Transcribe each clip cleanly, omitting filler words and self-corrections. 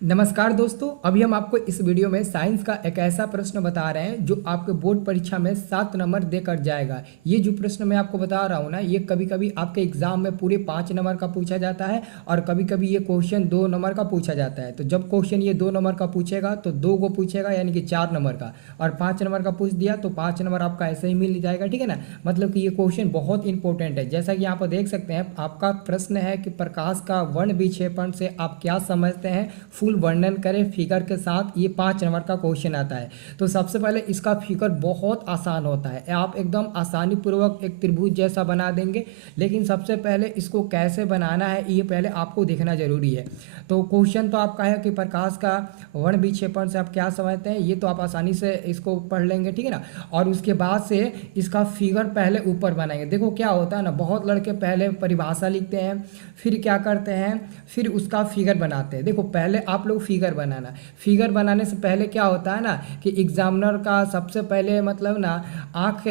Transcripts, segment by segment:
नमस्कार दोस्तों, अभी हम आपको इस वीडियो में साइंस का एक ऐसा प्रश्न बता रहे हैं जो आपके बोर्ड परीक्षा में 7 नंबर देकर जाएगा। ये जो प्रश्न मैं आपको बता रहा हूँ ना, ये कभी कभी आपके एग्जाम में पूरे 5 नंबर का पूछा जाता है और कभी कभी ये क्वेश्चन 2 नंबर का पूछा जाता है। तो जब क्वेश्चन ये 2 नंबर का पूछेगा तो 2 को पूछेगा, यानी कि 4 नंबर का, और 5 नंबर का पूछ दिया तो 5 नंबर आपका ऐसे ही मिल जाएगा। ठीक है ना, मतलब कि ये क्वेश्चन बहुत इंपॉर्टेंट है। जैसा कि यहाँ पर देख सकते हैं, आपका प्रश्न है कि प्रकाश का वर्ण विक्षेपण से आप क्या समझते हैं, फुल वर्णन करें फिगर के साथ। ये 5 नंबर का क्वेश्चन आता है। तो सबसे पहले इसका फिगर बहुत आसान होता है, आप एकदम आसानी पूर्वक एक त्रिभुज जैसा बना देंगे। लेकिन सबसे पहले इसको कैसे बनाना है ये पहले आपको देखना जरूरी है। तो क्वेश्चन तो आपका है कि प्रकाश का वर्ण विक्षेपण से आप क्या समझते हैं, ये तो आप आसानी से इसको पढ़ लेंगे। ठीक है ना, और उसके बाद से इसका फिगर पहले ऊपर बनाएंगे। देखो क्या होता है ना, बहुत लड़के पहले परिभाषा लिखते हैं, फिर क्या करते हैं, फिर उसका फिगर बनाते हैं। देखो पहले आप लोग फिगर बनाना, फिगर बनाने से पहले क्या होता है ना कि एग्जामिनर का सबसे पहले मतलब ना आंख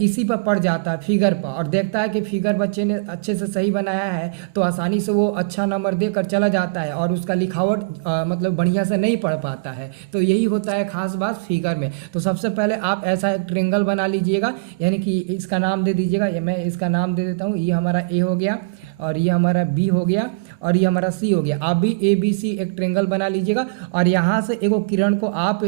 इसी पर पड़ जाता है, फिगर पर, और देखता है कि फिगर बच्चे ने अच्छे से सही बनाया है तो आसानी से वो अच्छा नंबर देकर चला जाता है और उसका लिखावट मतलब बढ़िया से नहीं पढ़ पाता है। तो यही होता है खास बात फिगर में। तो सबसे पहले आप ऐसा एक ट्रेंगल बना लीजिएगा, यानी कि इसका नाम दे दीजिएगा, मैं इसका नाम दे देता हूँ। ये हमारा ए हो गया और ये हमारा बी हो गया और ये हमारा सी हो गया। आप भी ए बी सी एक ट्रेंगल बना लीजिएगा और यहाँ से एक किरण को आप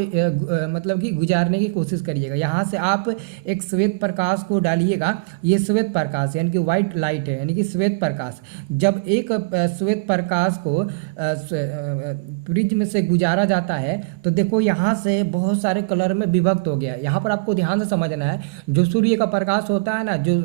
मतलब कि गुजारने की कोशिश करिएगा। यहाँ से आप एक श्वेत प्रकाश को डालिएगा। ये श्वेत प्रकाश यानी कि वाइट लाइट है, यानी कि श्वेत प्रकाश। जब एक श्वेत प्रकाश को प्रिज्म से गुजारा जाता है तो देखो यहाँ से बहुत सारे कलर में विभक्त हो गया। यहाँ पर आपको ध्यान से समझना है, जो सूर्य का प्रकाश होता है ना, जो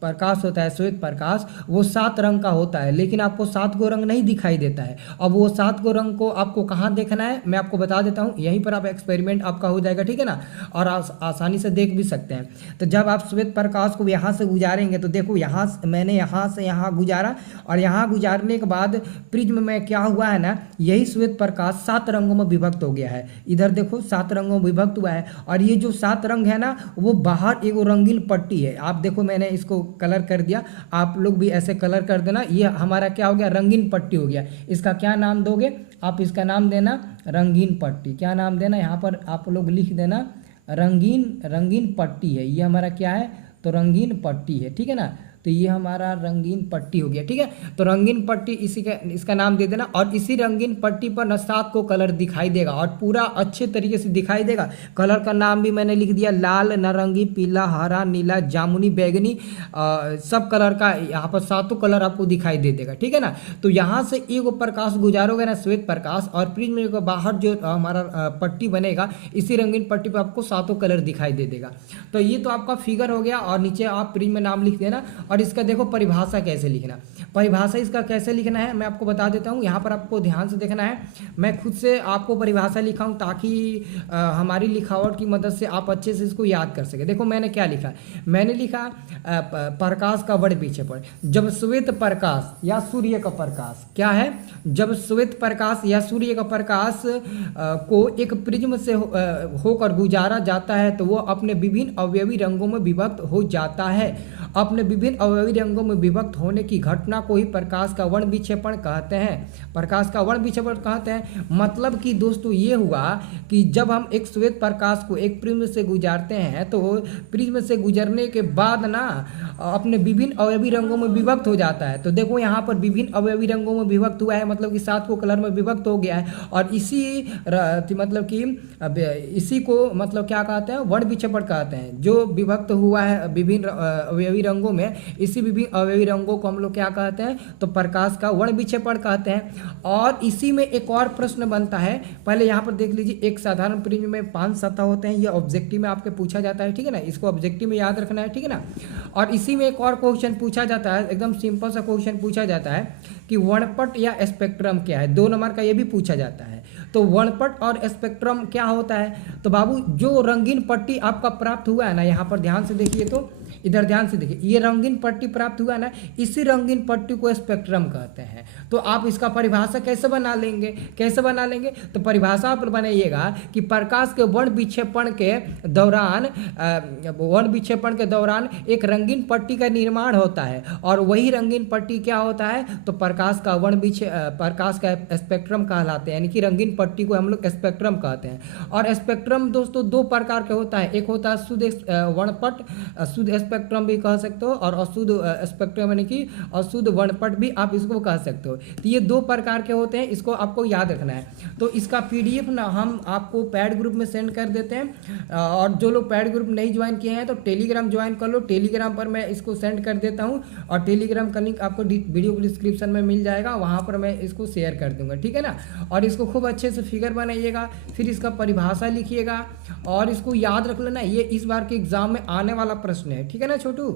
प्रकाश होता है श्वेत प्रकाश, वो 7 रंग का होता है, लेकिन आपको 7 गो रंग नहीं दिखाई देता है। अब वो 7 गो रंग को आपको कहाँ देखना है मैं आपको बता देता हूँ, यहीं पर आप एक्सपेरिमेंट आपका हो जाएगा। ठीक है ना, और आसानी से देख भी सकते हैं। तो जब आप श्वेत प्रकाश को यहाँ से गुजारेंगे तो देखो यहाँ मैंने यहाँ से यहाँ गुजारा, और यहाँ गुजारने के बाद प्रिज्म में क्या हुआ है ना, यही श्वेत प्रकाश 7 रंगों में विभक्त हो गया है। इधर देखो 7 रंगों में विभक्त हुआ है, और ये जो 7 रंग है ना, वो बाहर एक रंगीन पट्टी है। आप देखो मैंने इसको कलर कर दिया, आप लोग भी ऐसे कलर कर देना। ये हमारा क्या हो गया, रंगीन पट्टी हो गया। इसका क्या नाम दोगे आप, इसका नाम देना रंगीन पट्टी। क्या नाम देना, यहाँ पर आप लोग लिख देना रंगीन पट्टी है। ये हमारा क्या है, तो रंगीन पट्टी है। ठीक है ना, तो ये हमारा रंगीन पट्टी हो गया। ठीक है, तो रंगीन पट्टी इसी का इसका नाम दे देना। और इसी रंगीन पट्टी पर न 7 को कलर दिखाई देगा और पूरा अच्छे तरीके से दिखाई देगा। कलर का नाम भी मैंने लिख दिया, लाल, नारंगी, पीला, हरा, नीला, जामुनी, बैंगनी, सब कलर का यहाँ पर 7 कलर आपको दिखाई दे देगा। ठीक है ना, तो यहाँ से एक प्रकाश गुजारोगे ना, श्वेत प्रकाश, और प्रिज्म के बाहर जो हमारा पट्टी बनेगा, इसी रंगीन पट्टी पर आपको 7 कलर दिखाई दे देगा। तो ये तो आपका फिगर हो गया, और नीचे आप प्रिज्म में नाम लिख देना। और इसका देखो परिभाषा कैसे लिखना, परिभाषा इसका कैसे लिखना है मैं आपको बता देता हूँ। यहाँ पर आपको ध्यान से देखना है, मैं खुद से आपको परिभाषा लिखा हूँ ताकि हमारी लिखावट की मदद से आप अच्छे से इसको याद कर सके। देखो मैंने क्या लिखा, मैंने लिखा प्रकाश का वर्ण विक्षेपण। जब श्वेत प्रकाश या सूर्य का प्रकाश क्या है, जब श्वेत प्रकाश या सूर्य का प्रकाश को एक प्रिज्म से होकर गुजारा जाता है तो वो अपने विभिन्न अवयवी रंगों में विभक्त हो जाता है। अपने विभिन्न अवयवी रंगों में विभक्त होने की घटना को ही प्रकाश का वर्ण विक्षेपण कहते हैं। प्रकाश का वर्ण विक्षेपण कहते हैं, मतलब कि दोस्तों ये हुआ कि जब हम एक श्वेत प्रकाश को एक प्रिज्म से गुजारते हैं तो प्रिज्म से गुजरने के बाद ना अपने विभिन्न अवयवी रंगों में विभक्त हो जाता है। तो देखो यहाँ पर विभिन्न अवयवी रंगों में विभक्त हुआ है, मतलब कि 7 को कलर में विभक्त हो गया है। और मतलब कि इसी को मतलब क्या कहते हैं, वर्ण विक्षेपण कहते हैं। जो विभक्त हुआ है विभिन्न अवयवी रंगों में, इसी विभिन्न अवयवी रंगों को हम लोग क्या कहते हैं, तो प्रकाश का वर्ण विक्षेपण कहते हैं। और इसी में एक और प्रश्न बनता है, पहले यहाँ पर देख लीजिए, एक साधारण प्रिज्म में 5 सतह होते हैं। ये ऑब्जेक्टिव में आपके पूछा जाता है। ठीक है ना, इसको ऑब्जेक्टिव में याद रखना है। ठीक है ना, और इसी में एक और क्वेश्चन पूछा जाता है, एकदम सिंपल सा क्वेश्चन पूछा जाता है कि वर्णपट या स्पेक्ट्रम क्या है। 2 नंबर का ये भी पूछा जाता है। तो वर्णपट और स्पेक्ट्रम क्या होता है, तो बाबू जो रंगीन पट्टी आपका प्राप्त हुआ है ना, यहाँ पर ध्यान से देखिए, तो इधर ध्यान से देखिए, ये रंगीन पट्टी प्राप्त हुआ ना, इसी रंगीन पट्टी को स्पेक्ट्रम कहते हैं। तो आप इसका परिभाषा कैसे बना लेंगे, कैसे बना लेंगे? तो परिभाषा आप बनाइएगा कि प्रकाश के वर्ण विक्षेपण के दौरान एक रंगीन पट्टी का निर्माण होता है, और वही रंगीन पट्टी क्या होता है? तो प्रकाश का स्पेक्ट्रम कहलाते हैं, यानी कि रंगीन पट्टी को हम लोग स्पेक्ट्रम कहते हैं। और स्पेक्ट्रम दोस्तों दो प्रकार के होता है, एक होता है शुद्ध वर्णपट, शुद्ध स्पेक्ट्रम भी कह सकते हो, और अशुद्ध स्पेक्ट्रम यानी कि अशुद्ध वर्णपट भी आप इसको कह सकते हो। तो ये दो प्रकार के होते हैं, इसको आपको याद रखना है। तो इसका पीडीएफ ना हम आपको पैड ग्रुप में सेंड कर देते हैं, और जो लोग पैड ग्रुप नहीं ज्वाइन किए हैं तो टेलीग्राम ज्वाइन कर लो, टेलीग्राम पर मैं इसको सेंड कर देता हूँ, और टेलीग्राम का लिंक आपको वीडियो को डिस्क्रिप्शन में मिल जाएगा, वहाँ पर मैं इसको शेयर कर दूंगा, ठीक है ना। और इसको खूब अच्छे से फिगर बनाइएगा, फिर इसका परिभाषा लिखिएगा, और इसको याद रख लेना, ये इस बार के एग्जाम में आने वाला प्रश्न है, ठीक है ना छोटू।